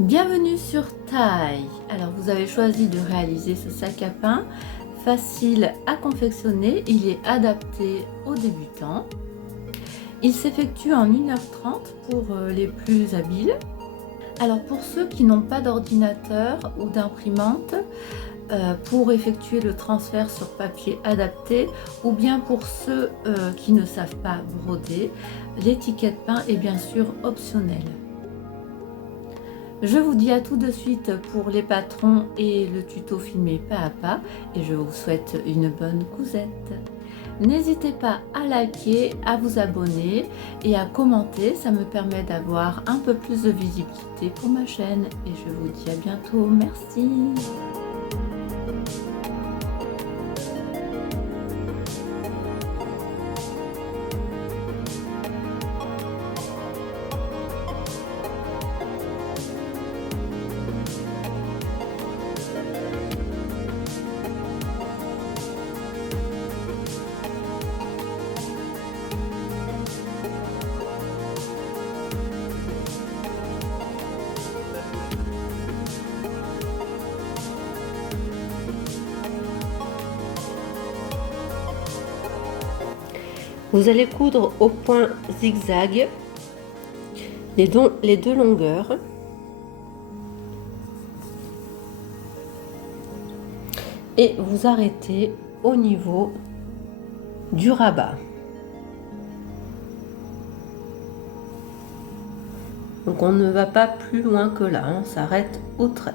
Bienvenue sur Taille. Alors vous avez choisi de réaliser ce sac à pain facile à confectionner. Il est adapté aux débutants. Il s'effectue en 1h30 pour les plus habiles. Alors pour ceux qui n'ont pas d'ordinateur ou d'imprimante, pour effectuer le transfert sur papier adapté, ou bien pour ceux qui ne savent pas broder, l'étiquette pain est bien sûr optionnelle. Je vous dis à tout de suite pour les patrons et le tuto filmé pas à pas, et je vous souhaite une bonne cousette. N'hésitez pas à liker, à vous abonner et à commenter, ça me permet d'avoir un peu plus de visibilité pour ma chaîne, et je vous dis à bientôt. Merci. Vous allez coudre au point zigzag les deux longueurs. Et vous arrêtez au niveau du rabat. Donc on ne va pas plus loin que là, on s'arrête au trait.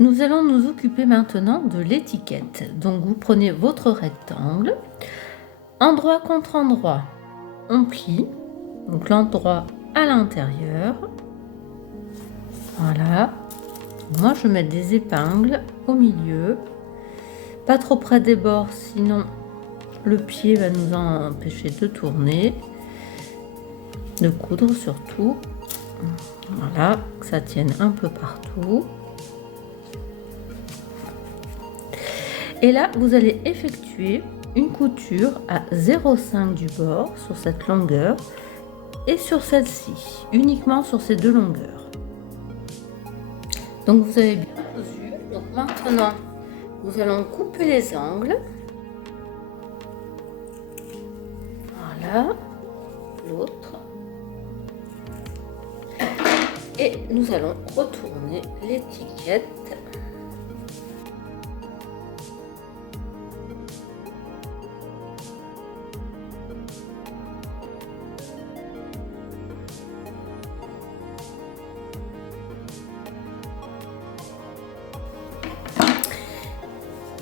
Nous allons nous occuper maintenant de l'étiquette. Donc vous prenez votre rectangle, endroit contre endroit, on plie, donc l'endroit à l'intérieur. Voilà. Moi je mets des épingles au milieu, pas trop près des bords, sinon le pied va nous empêcher de tourner, de coudre surtout. Voilà, que ça tienne un peu partout. Et là, vous allez effectuer une couture à 0,5 du bord sur cette longueur et sur celle-ci, uniquement sur ces deux longueurs. Donc vous avez bien cousu. Donc maintenant, nous allons couper les angles. Voilà, l'autre. Et nous allons retourner l'étiquette.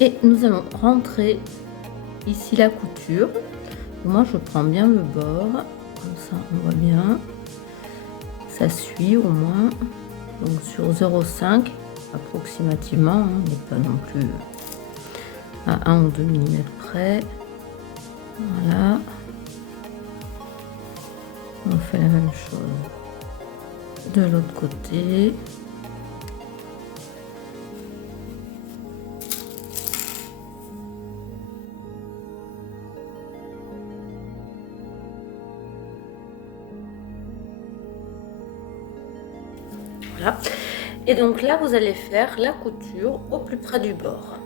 Et nous allons rentrer ici la couture. Moi je prends bien le bord, comme ça on voit bien, ça suit au moins, donc sur 0,5 approximativement, hein, on n'est pas non plus à 1 ou 2 mm près. Voilà, on fait la même chose de l'autre côté. Voilà. Et donc là, vous allez faire la couture au plus près du bord.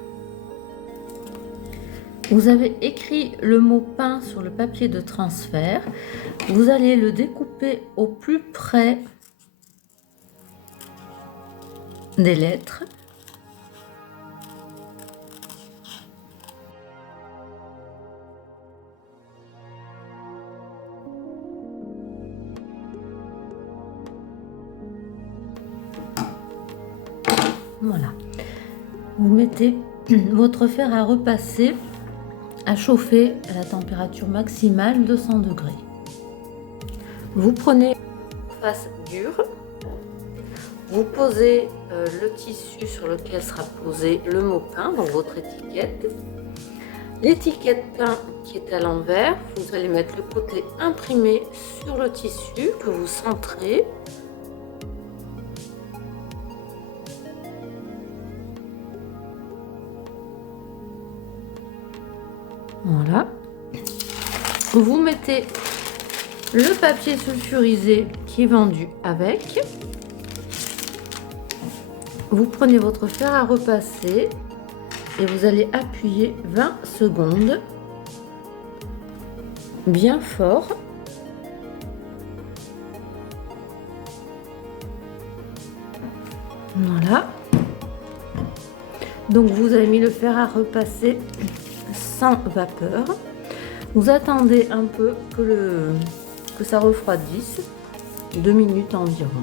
Vous avez écrit le mot pain sur le papier de transfert. Vous allez le découper au plus près des lettres. Voilà. Vous mettez votre fer à repasser, à chauffer à la température maximale 200 degrés. Vous prenez une face dure, vous posez le tissu sur lequel sera posé le mot pain, donc votre étiquette. L'étiquette pain qui est à l'envers, vous allez mettre le côté imprimé sur le tissu que vous centrez. Voilà. Vous mettez le papier sulfurisé qui est vendu avec. Vous prenez votre fer à repasser et vous allez appuyer 20 secondes bien fort. Voilà. Donc vous avez mis le fer à repasser sans vapeur. Vous attendez un peu que ça refroidisse, 2 minutes environ.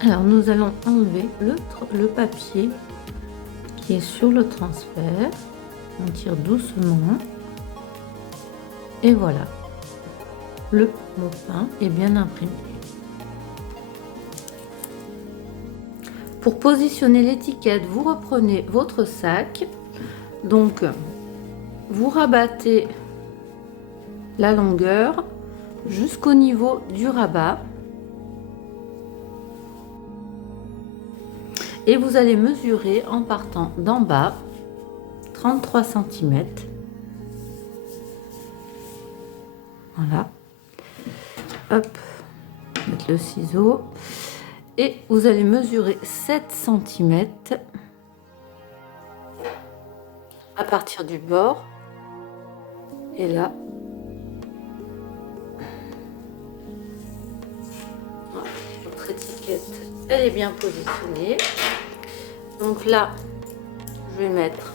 Alors nous allons enlever le papier qui est sur le transfert. On tire doucement. Et voilà. Le mot peint est bien imprimé. Pour positionner l'étiquette, vous reprenez votre sac. Donc, vous rabattez la longueur jusqu'au niveau du rabat. Et vous allez mesurer en partant d'en bas 33 cm. Voilà. Hop, mettre le ciseau. Et vous allez mesurer 7 cm à partir du bord. Et là, voilà, votre étiquette, elle est bien positionnée. Donc là, je vais mettre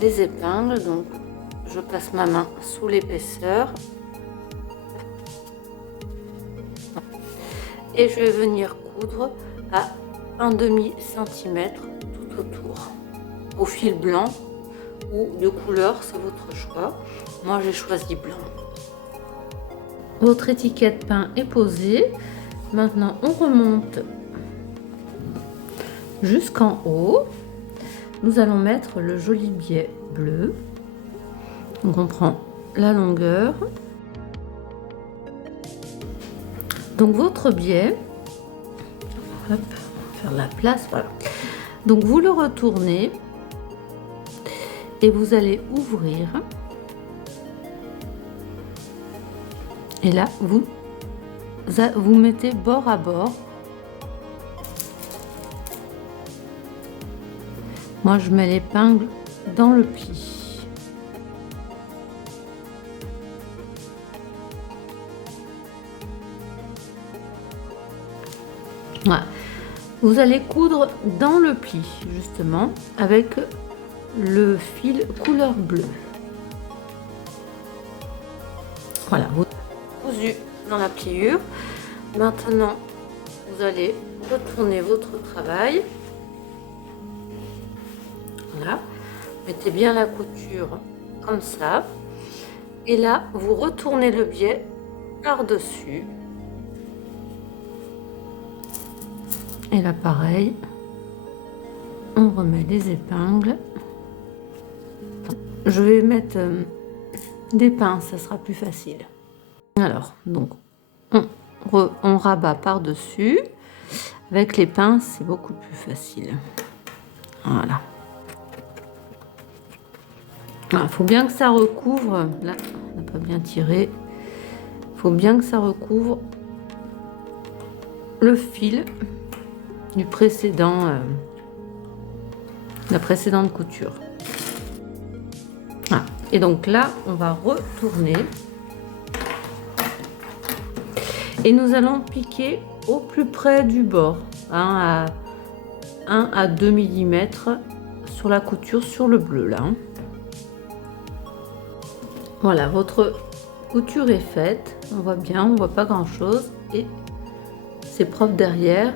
des épingles. Donc, je passe ma main sous l'épaisseur. Et je vais venir coudre à 1/2 cm tout autour, au fil blanc ou de couleur, c'est votre choix. Moi j'ai choisi blanc. Votre étiquette peint est posée. Maintenant on remonte jusqu'en haut. Nous allons mettre le joli biais bleu. Donc on prend la longueur. Donc votre biais, hop, faire la place, voilà. Donc vous le retournez et vous allez ouvrir. Et là, vous mettez bord à bord. Moi, je mets l'épingle dans le pli. Voilà. Vous allez coudre dans le pli, justement, avec le fil couleur bleue. Voilà, vous cousu dans la pliure. Maintenant, vous allez retourner votre travail. Voilà, mettez bien la couture comme ça. Et là, vous retournez le biais par-dessus. Et là, pareil, on remet les épingles. Je vais mettre des pinces, ça sera plus facile. Alors, donc, on rabat par-dessus. Avec les pinces, c'est beaucoup plus facile. Voilà. Il faut bien que ça recouvre. Là, on n'a pas bien tiré. Il faut bien que ça recouvre le fil du précédent, la précédente couture. Ah. Et donc là, on va retourner et nous allons piquer au plus près du bord, 1 à 2 mm sur la couture, sur le bleu là. Voilà, votre couture est faite. On voit bien, on voit pas grand chose et c'est propre derrière.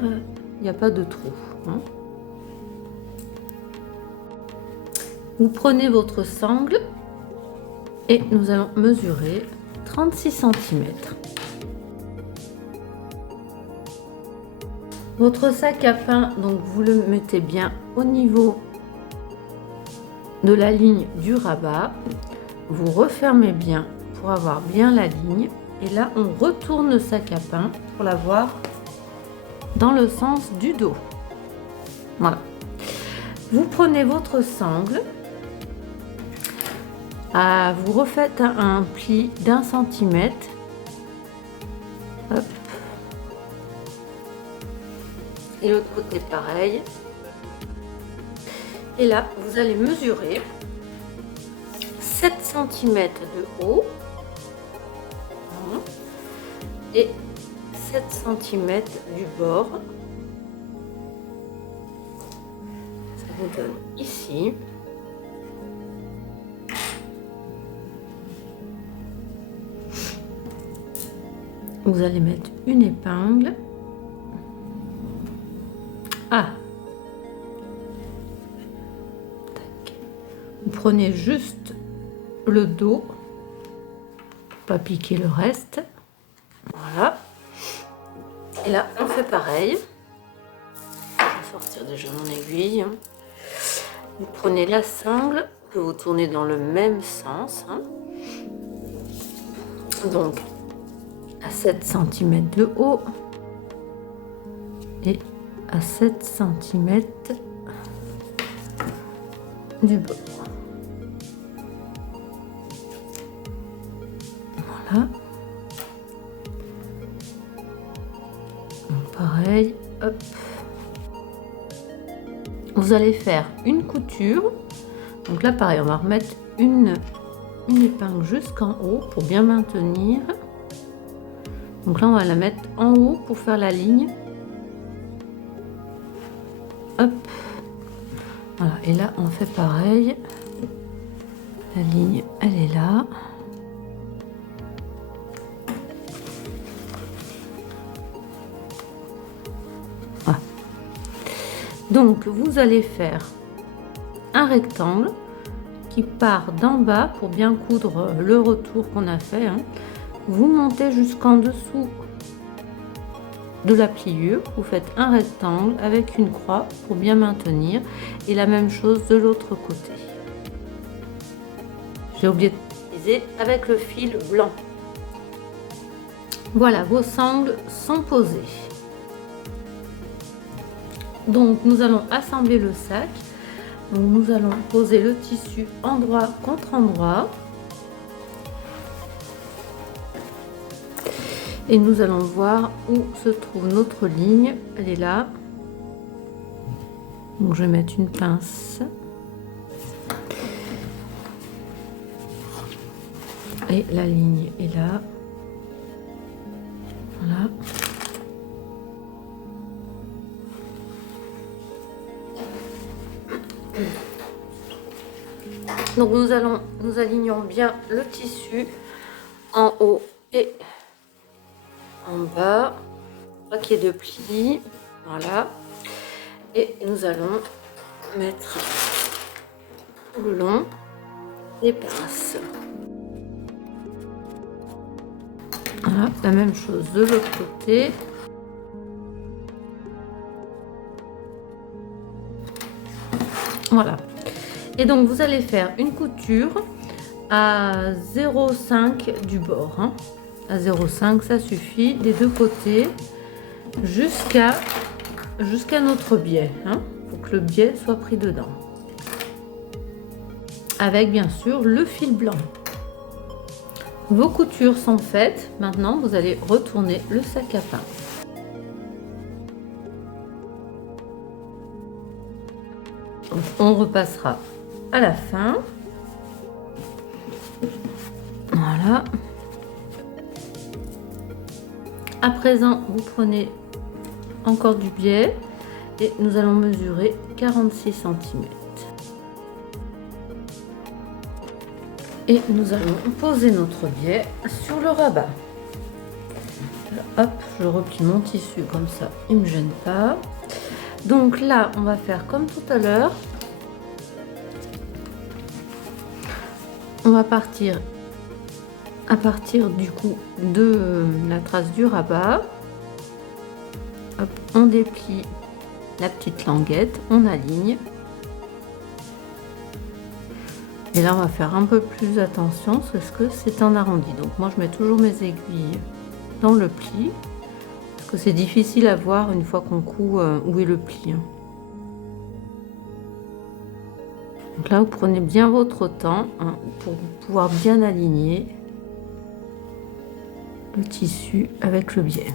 Il n'y a pas de trou. Hein. Vous prenez votre sangle et nous allons mesurer 36 cm. Votre sac à pain, donc vous le mettez bien au niveau de la ligne du rabat. Vous refermez bien pour avoir bien la ligne. Et là, on retourne le sac à pain pour l'avoir dans le sens du dos. Voilà. Vous prenez votre sangle Vous refaites un pli d'1 centimètre. Hop. Et l'autre côté pareil. Et là, vous allez mesurer 7 cm de haut et 7 cm du bord. Ça vous donne ici. Vous allez mettre une épingle. Vous prenez juste le dos, pour pas piquer le reste. Voilà. Et là, on fait pareil. Je vais sortir déjà mon aiguille. Vous prenez la sangle que vous tournez dans le même sens. Donc, à 7 cm de haut et à 7 cm du bord. Voilà. Donc, pareil, hop. Vous allez faire une couture. Donc là, pareil, on va remettre une épingle jusqu'en haut pour bien maintenir. Donc là, on va la mettre en haut pour faire la ligne. Hop. Voilà, et là, on fait pareil. La ligne, elle est là. Voilà. Donc, vous allez faire un rectangle qui part d'en bas pour bien coudre le retour qu'on a fait. Vous montez jusqu'en dessous de la pliure, vous faites un rectangle avec une croix pour bien maintenir, et la même chose de l'autre côté. J'ai oublié de préciser avec le fil blanc. Voilà, vos sangles sont posées. Donc nous allons assembler le sac. Donc, nous allons poser le tissu endroit contre endroit. Et nous allons voir où se trouve notre ligne. Elle est là. Donc je vais mettre une pince. Et la ligne est là. Voilà. Donc nous alignons bien le tissu en haut et en bas, pas qu'il y ait de plis, voilà. Et nous allons mettre le long des pinces. Voilà, la même chose de l'autre côté. Voilà. Et donc vous allez faire une couture à 0,5 du bord. À 0,5, ça suffit des deux côtés jusqu'à notre biais. Pour que le biais soit pris dedans. Avec bien sûr le fil blanc. Vos coutures sont faites. Maintenant, vous allez retourner le sac à pain. On repassera à la fin. Voilà. À présent, vous prenez encore du biais et nous allons mesurer 46 cm. Et nous allons poser notre biais sur le rabat. Hop, je replie mon tissu comme ça, il ne me gêne pas. Donc là, on va faire comme tout à l'heure. On va partir à partir du coup de la trace du rabat. Hop, on déplie la petite languette, on aligne. Et là, on va faire un peu plus attention parce que c'est en arrondi. Donc moi, je mets toujours mes aiguilles dans le pli. Parce que c'est difficile à voir une fois qu'on coud où est le pli. Donc là, vous prenez bien votre temps hein, pour pouvoir bien aligner le tissu avec le biais.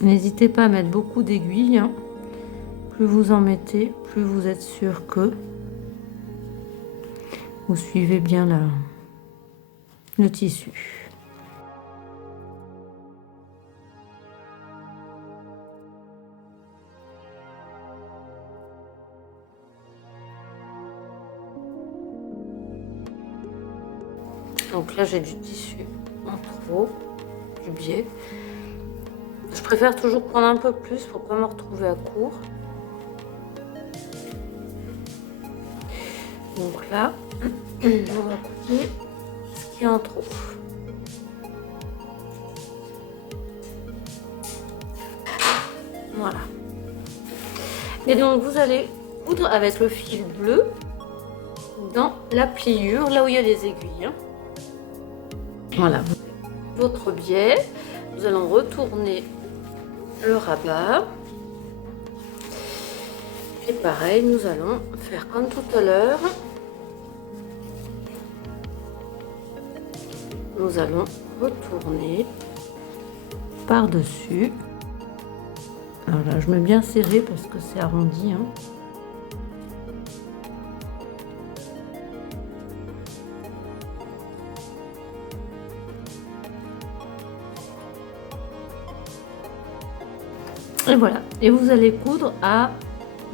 N'hésitez pas à mettre beaucoup d'aiguilles. Hein. Plus vous en mettez, plus vous êtes sûr que vous suivez bien le tissu. Donc là, j'ai du tissu en trop, du biais. Je préfère toujours prendre un peu plus pour pas me retrouver à court. Donc là, on va couper ce qui est en trop. Voilà. Et donc, vous allez coudre avec le fil bleu dans la pliure, là où il y a les aiguilles. Hein. Voilà, votre biais, nous allons retourner le rabat et pareil, nous allons faire comme tout à l'heure, nous allons retourner par dessus. Alors là, je mets bien serré parce que c'est arrondi. Hein. Et voilà, et vous allez coudre à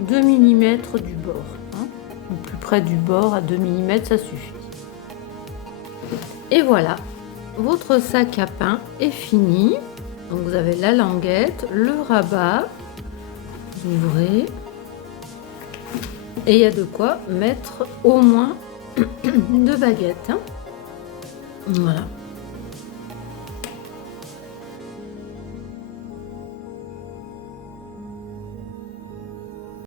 2 mm du bord. Hein. Le plus près du bord, à 2 mm, ça suffit. Et voilà, votre sac à pain est fini. Donc vous avez la languette, le rabat, vous ouvrez, et il y a de quoi mettre au moins 2 baguettes. Hein. Voilà.